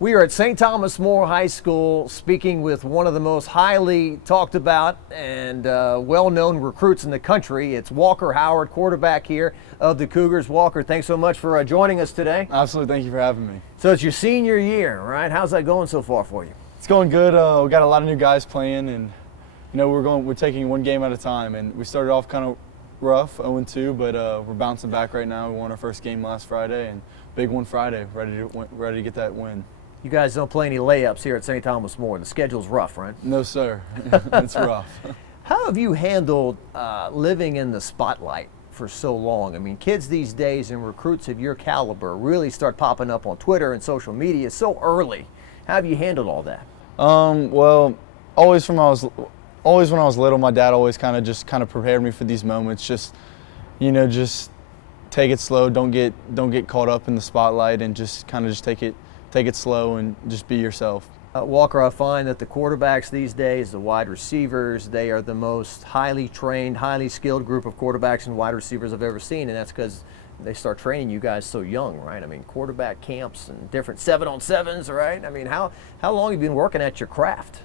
We are at St. Thomas More High School speaking with one of the most highly talked about and well-known recruits in the country. It's Walker Howard, quarterback here of the Cougars. Walker, thanks so much for joining us today. Absolutely, thank you for having me. So it's your senior year, right? How's that going so far for you? It's going good. We got a lot of new guys playing, and we're taking one game at a time. And we started off kind of rough, 0-2, but we're bouncing back right now. We won our first game last Friday, and big one Friday, ready to get that win. You guys don't play any layups here at St. Thomas More. The schedule's rough, right? No, sir. It's rough. How have you handled living in the spotlight for so long? I mean, kids these days and recruits of your caliber really start popping up on Twitter and social media so early. How have you handled all that? Well, always when I was little, my dad always kind of prepared me for these moments. Just take it slow. Don't get caught up in the spotlight, and just take it slow and just be yourself. Walker, I find that the quarterbacks these days, the wide receivers, they are the most highly trained, highly skilled group of quarterbacks and wide receivers I've ever seen, and that's because they start training you guys so young, right? I mean, quarterback camps and different 7-on-7s, right? I mean, how long have you been working at your craft?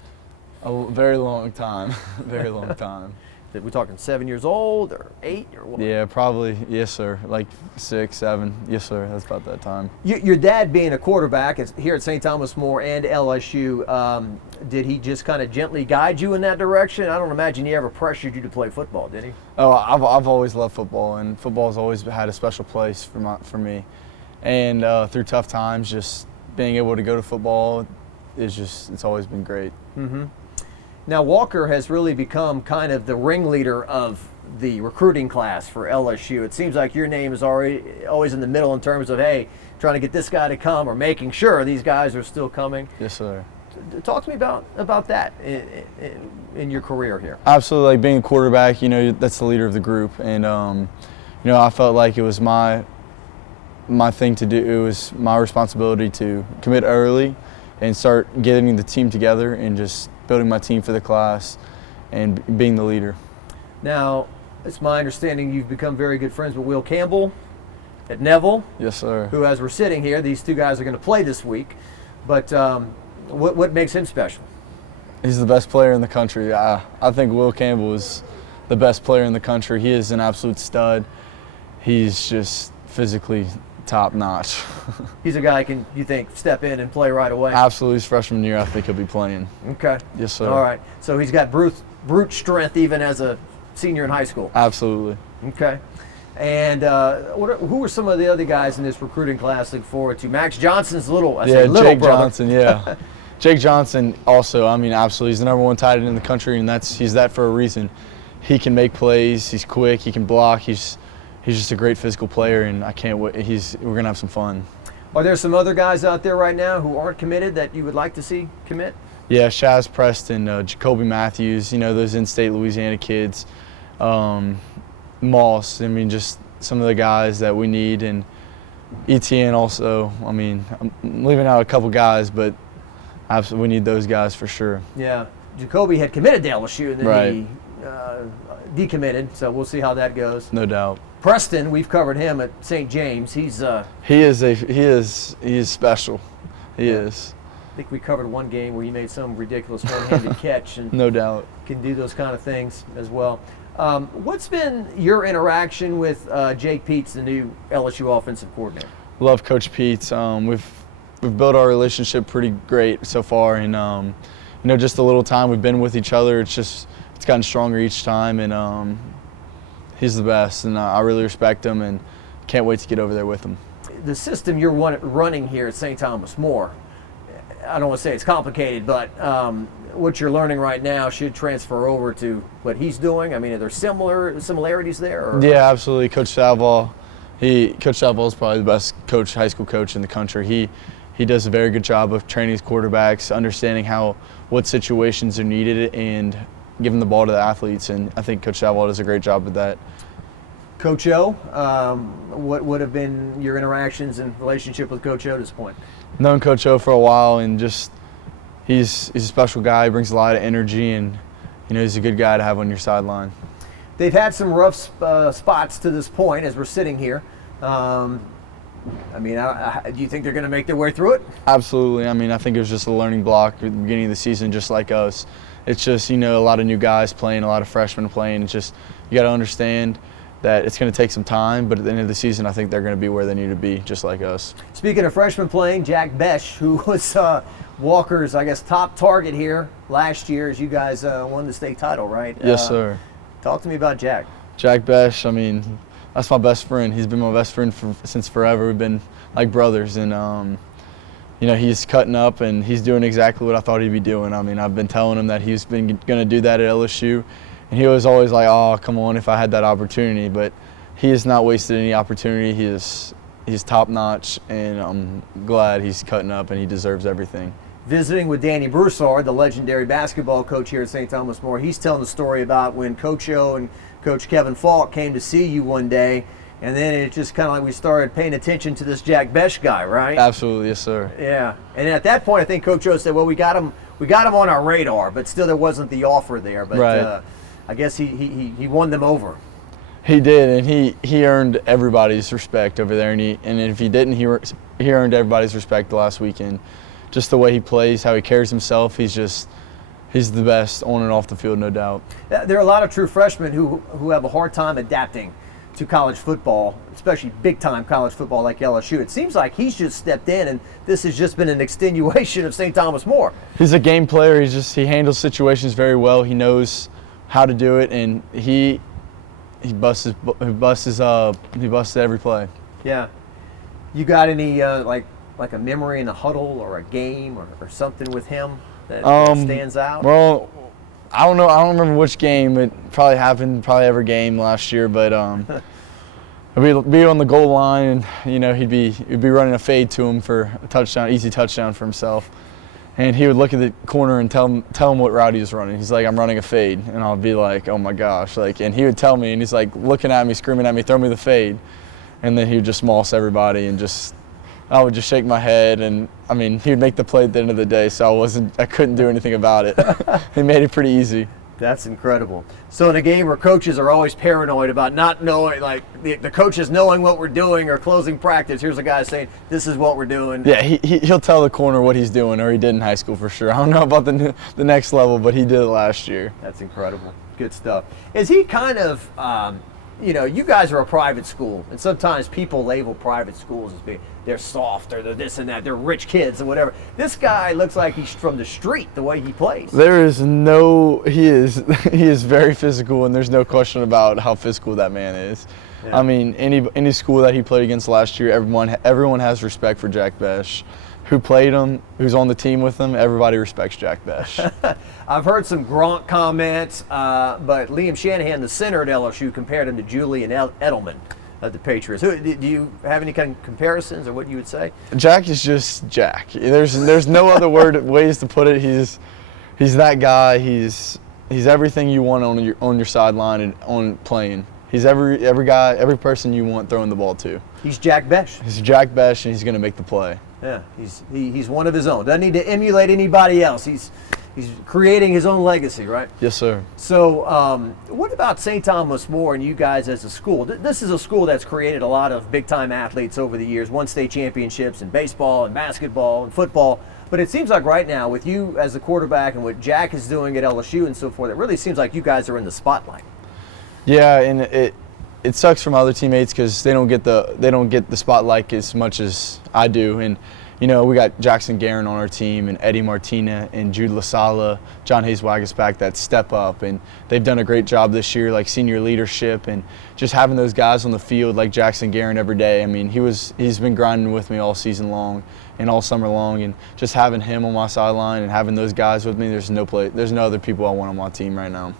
A very long time, very long time. We're talking 7 years old or 8 or what? Yeah, probably, yes, sir. Like 6, 7, yes, sir. That's about that time. Your dad being a quarterback here at St. Thomas More and LSU, did he just kind of gently guide you in that direction? I don't imagine he ever pressured you to play football, did he? Oh, I've always loved football, and football's always had a special place for me. And through tough times, just being able to go to football it's always been great. Mm-hmm. Now, Walker has really become kind of the ringleader of the recruiting class for LSU. It seems like your name is always in the middle in terms of, hey, trying to get this guy to come or making sure these guys are still coming. Yes, sir. Talk to me about that in your career here. Absolutely. Like being a quarterback, that's the leader of the group. And, I felt like it was my thing to do. It was my responsibility to commit early and start getting the team together and just building my team for the class and being the leader. Now, it's my understanding you've become very good friends with Will Campbell at Neville. Yes, sir. Who, as we're sitting here, these two guys are going to play this week. But what makes him special? He's the best player in the country. I think Will Campbell is the best player in the country. He is an absolute stud. He's just physically top-notch. He's a guy you think, step in and play right away? Absolutely. His freshman year, I think he'll be playing. Okay. Yes, sir. All right. So he's got brute strength even as a senior in high school? Absolutely. Okay. And who are some of the other guys in this recruiting class to look forward to? Max Johnson's little Jake brother. Johnson, yeah. Jake Johnson also, absolutely. He's the #1 tight end in the country, and he's that for a reason. He can make plays. He's quick. He can block. He's just a great physical player, and I can't wait. We're going to have some fun. Are there some other guys out there right now who aren't committed that you would like to see commit? Yeah, Shaz Preston, Jacoby Matthews, those in-state Louisiana kids. Moss, just some of the guys that we need. And ETN also, I'm leaving out a couple guys, but we need those guys for sure. Yeah, Jacoby had committed to LSU, and then he decommitted, so we'll see how that goes. No doubt. Preston, we've covered him at St. James. He is special. He is. I think we covered one game where he made some ridiculous one-handed catch, and no doubt can do those kind of things as well. What's been your interaction with Jake Peets, the new LSU offensive coordinator? Love Coach Peets. We've built our relationship pretty great so far, and just the little time we've been with each other, it's gotten stronger each time, and he's the best, and I really respect him and can't wait to get over there with him. The system you're running here at St. Thomas More, I don't want to say it's complicated, but what you're learning right now should transfer over to what he's doing. Are there similarities there? Or? Yeah, absolutely. Coach Salval is probably the best high school coach in the country. He does a very good job of training his quarterbacks, understanding what situations are needed, and giving the ball to the athletes, and I think Coach Salval does a great job with that. Coach O, what would have been your interactions and relationship with Coach O to this point? Known Coach O for a while, and he's a special guy. He brings a lot of energy, and he's a good guy to have on your sideline. They've had some rough spots to this point as we're sitting here. I mean, do you think they're going to make their way through it? Absolutely. I mean, I think it was just a learning block at the beginning of the season, just like us. It's just, a lot of new guys playing, a lot of freshmen playing. It's just, you got to understand that it's going to take some time, but at the end of the season, I think they're going to be where they need to be, just like us. Speaking of freshmen playing, Jack Besh, who was Walker's, I guess, top target here last year as you guys won the state title, right? Yes, sir. Talk to me about Jack. Jack Besh, I mean, that's my best friend. He's been my best friend since forever. We've been like brothers, and he's cutting up and he's doing exactly what I thought he'd be doing. I mean, I've been telling him that he's been going to do that at LSU, and he was always like, "Oh, come on, if I had that opportunity." But he has not wasted any opportunity. He's top notch, and I'm glad he's cutting up, and he deserves everything. Visiting with Danny Broussard, the legendary basketball coach here at St. Thomas More, he's telling the story about when Coach O and Coach Kevin Falk came to see you one day, and then it just kind of like we started paying attention to this Jack Besh guy, right? Absolutely, yes, sir. Yeah, and at that point, I think Coach O said, "Well, we got him on our radar, but still there wasn't the offer there." But right. I guess he won them over. He did, and he earned everybody's respect over there, and if he didn't, he earned everybody's respect last weekend. Just the way he plays, how he carries himself, he's the best on and off the field, no doubt. There are a lot of true freshmen who have a hard time adapting to college football, especially big-time college football like LSU. It seems like he's just stepped in, and this has just been an extenuation of St. Thomas More. He's a game player. He handles situations very well. He knows how to do it, and he busts every play. Yeah. You got any like a memory in a huddle or a game or something with him that stands out? Well, I don't know. I don't remember which game. It probably happened, every game last year. But we'd be on the goal line, and he'd be running a fade to him for a touchdown, easy touchdown for himself. And he would look at the corner and tell him what route he was running. He's like, "I'm running a fade," and I'll be like, "Oh my gosh!" And he would tell me, and he's like looking at me, screaming at me, "Throw me the fade!" And then he would just moss everybody, and I would just shake my head, and I mean, he would make the play at the end of the day, so I couldn't do anything about it. He made it pretty easy. That's incredible. So in a game where coaches are always paranoid about not knowing, like the coaches knowing what we're doing or closing practice, here's a guy saying, "This is what we're doing." Yeah, he'll tell the corner what he's doing, or he did in high school for sure. I don't know about the next level, but he did it last year. That's incredible. Good stuff. Is he kind of, you guys are a private school, and sometimes people label private schools as being, they're soft or they're this and that, they're rich kids or whatever. This guy looks like he's from the street the way he plays. He is very physical, and there's no question about how physical that man is. Yeah. I mean, any school that he played against last year, everyone has respect for Jack Besh. Who played him, who's on the team with him, everybody respects Jack Besh. I've heard some Gronk comments, but Liam Shanahan, the center at LSU, compared him to Julian Edelman of the Patriots. Do you have any kind of comparisons, or what you would say? Jack is just Jack. There's no other ways to put it. He's that guy. He's everything you want on your sideline and on playing. He's every guy, every person you want throwing the ball to. He's Jack Besh. He's Jack Besh, and he's going to make the play. Yeah, he's one of his own. Doesn't need to emulate anybody else. He's creating his own legacy, right? Yes, sir. So what about St. Thomas More and you guys as a school? This is a school that's created a lot of big-time athletes over the years, won state championships in baseball and basketball and football. But it seems like right now, with you as the quarterback and what Jack is doing at LSU and so forth, it really seems like you guys are in the spotlight. Yeah, and it sucks for my other teammates because they don't get the spotlight as much as I do. And we got Jackson Guerin on our team, and Eddie Martina, and Jude LaSala, John Hayes Wagaspack that step up, and they've done a great job this year, like senior leadership, and just having those guys on the field like Jackson Guerin every day. I mean, he's been grinding with me all season long and all summer long, and just having him on my sideline and having those guys with me, there's no other people I want on my team right now.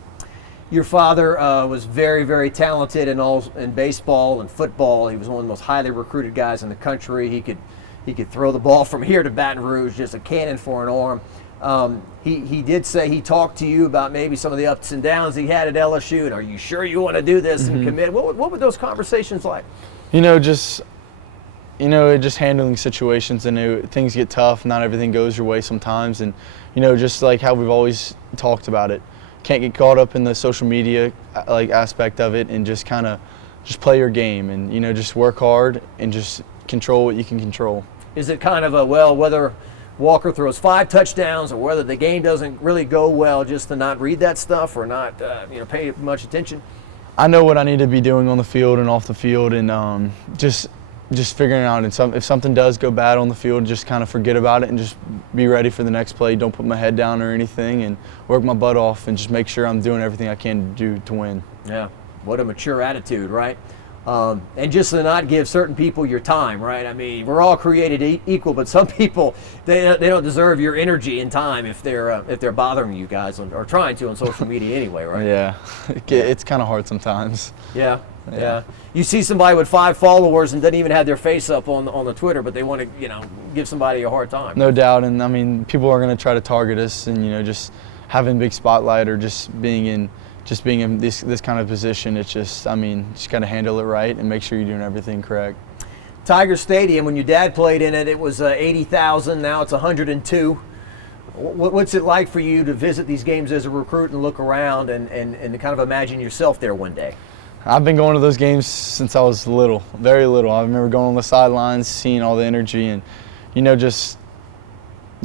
Your father was very, very talented in baseball and football. He was one of the most highly recruited guys in the country. He could throw the ball from here to Baton Rouge, just a cannon for an arm. He did say he talked to you about maybe some of the ups and downs he had at LSU, and are you sure you want to do this and commit? What were those conversations like? Just handling situations, and things get tough. Not everything goes your way sometimes, and just like how we've always talked about it. Can't get caught up in the social media aspect of it, and just play your game, and just work hard and just control what you can control. Is it kind of a, well, whether Walker throws 5 touchdowns or whether the game doesn't really go well, just to not read that stuff or not pay much attention? I know what I need to be doing on the field and off the field, and just figuring out if something does go bad on the field, just kind of forget about it and just be ready for the next play. Don't put my head down or anything, and work my butt off and just make sure I'm doing everything I can do to win. Yeah, what a mature attitude, right? And just to not give certain people your time, right? I mean, we're all created equal, but some people they don't deserve your energy and time if they're bothering you guys or trying to on social media anyway, right? Yeah, it's kind of hard sometimes. Yeah. You see somebody with 5 followers and doesn't even have their face up on the Twitter, but they want to give somebody a hard time. No doubt, and I mean, people are going to try to target us, and just having big spotlight or just being in this kind of position, it's just, just got to handle it right and make sure you're doing everything correct. Tiger Stadium, when your dad played in it, it was 80,000. Now it's 102. What's it like for you to visit these games as a recruit and look around and to kind of imagine yourself there one day? I've been going to those games since I was little, very little. I remember going on the sidelines, seeing all the energy, and just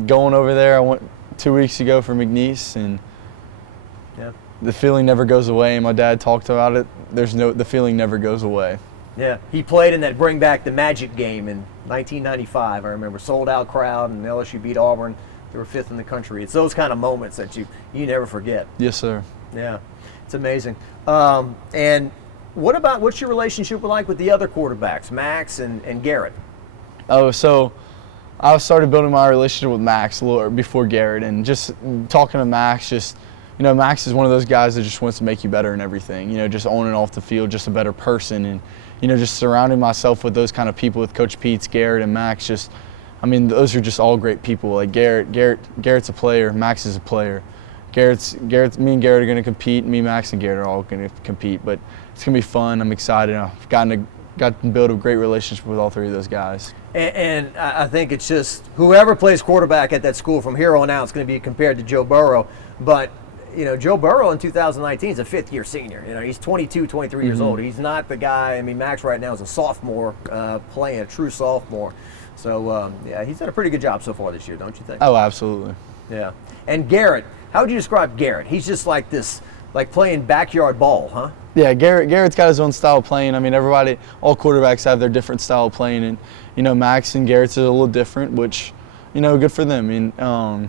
going over there. I went 2 weeks ago for McNeese, and the feeling never goes away. And my dad talked about it. The feeling never goes away. Yeah, he played in that Bring Back the Magic game in 1995. I remember, sold out crowd, and LSU beat Auburn. They were 5th in the country. It's those kind of moments that you never forget. Yes, sir. Yeah, it's amazing. And what's your relationship like with the other quarterbacks, Max and Garrett? Oh, so I started building my relationship with Max a little before Garrett, and just talking to Max, Max is one of those guys that just wants to make you better in everything, just on and off the field, just a better person. And, just surrounding myself with those kind of people, with Coach Peets, Garrett, and Max, those are just all great people. Like Garrett's a player, Max is a player. Me and Garrett are going to compete. Me, Max, and Garrett are all going to compete. But it's going to be fun. I'm excited. I've got to build a great relationship with all 3 of those guys. And I think it's just whoever plays quarterback at that school from here on out is going to be compared to Joe Burrow. But Joe Burrow in 2019 is a 5th-year senior. He's 22, 23 years old. He's not the guy. Max right now is a sophomore, playing a true sophomore. So, he's done a pretty good job so far this year, don't you think? Oh, absolutely. Yeah. And Garrett, how would you describe Garrett? He's just like this, like playing backyard ball, huh? Yeah, Garrett's got his own style of playing. All quarterbacks have their different style of playing. And, Max and Garrett's is a little different, which, good for them.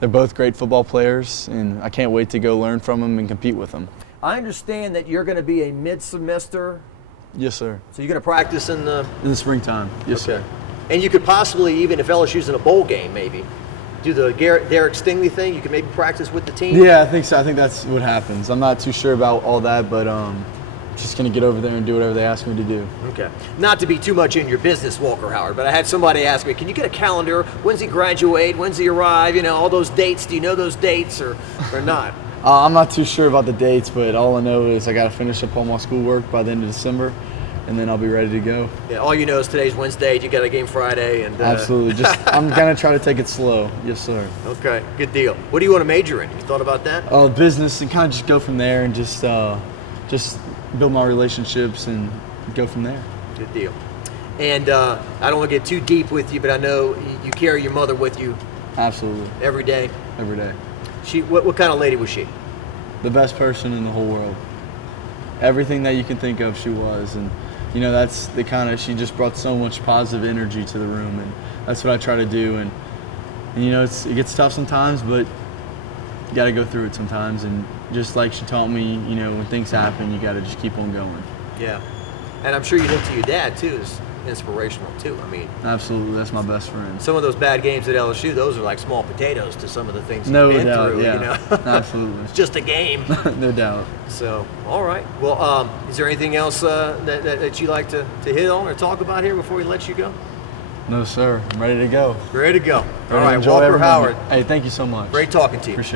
They're both great football players, and I can't wait to go learn from them and compete with them. I understand that you're going to be a mid-semester. Yes, sir. So you're going to practice in the springtime. Yes, okay. Sir. And you could possibly, even if LSU's in a bowl game, maybe do the Derek Stingley thing. You can maybe practice with the team. Yeah, I think so. I think that's what happens. I'm not too sure about all that, but just going to get over there and do whatever they ask me to do. Okay. Not to be too much in your business, Walker Howard, but I had somebody ask me, can you get a calendar? When's he graduate? When's he arrive? All those dates. Do you know those dates or not? I'm not too sure about the dates, but all I know is I got to finish up all my schoolwork by the end of December, and then I'll be ready to go. Yeah, all you know is today's Wednesday. You got a game Friday. Absolutely. I'm going to try to take it slow. Yes, sir. Okay, good deal. What do you want to major in? You thought about that? Business, and kind of just go from there and just build my relationships and go from there. Good deal. And I don't want to get too deep with you, but I know you carry your mother with you. Absolutely. Every day? Every day. What kind of lady was she? The best person in the whole world. Everything that you can think of, she was. And, that's the kind of, she just brought so much positive energy to the room, and that's what I try to do. And it gets tough sometimes, but you got to go through it sometimes. And just like she taught me, when things happen, you got to just keep on going. Yeah. And I'm sure you look to your dad, too, as inspirational, too. Absolutely. That's my best friend. Some of those bad games at LSU, those are like small potatoes to some of the things you've been through. Yeah. Absolutely. It's just a game. No doubt. So, all right. Well, is there anything else that you'd like to hit on or talk about here before we let you go? No, sir. I'm ready to go. Ready to go. All right, Enjoy Walker everyone. Howard. Hey, thank you so much. Great talking to you. For sure.